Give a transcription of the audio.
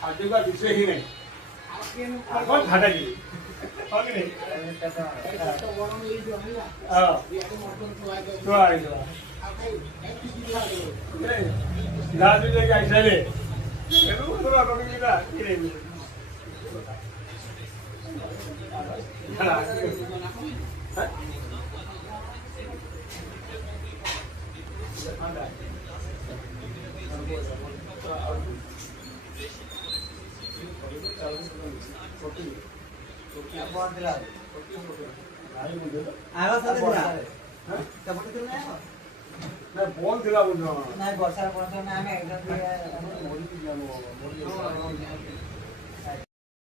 आज का विषय ही नहीं कौन खाता जी कौन नहीं हां तो आ रही रात में जाके ऐसा ले तो थोड़ा कभी भी ना ये नहीं आवाज साथे दिला टमाटर दिला ना बोल दिला बोल ना वर्षा वर्षा ना हमें एकदम मोड़ी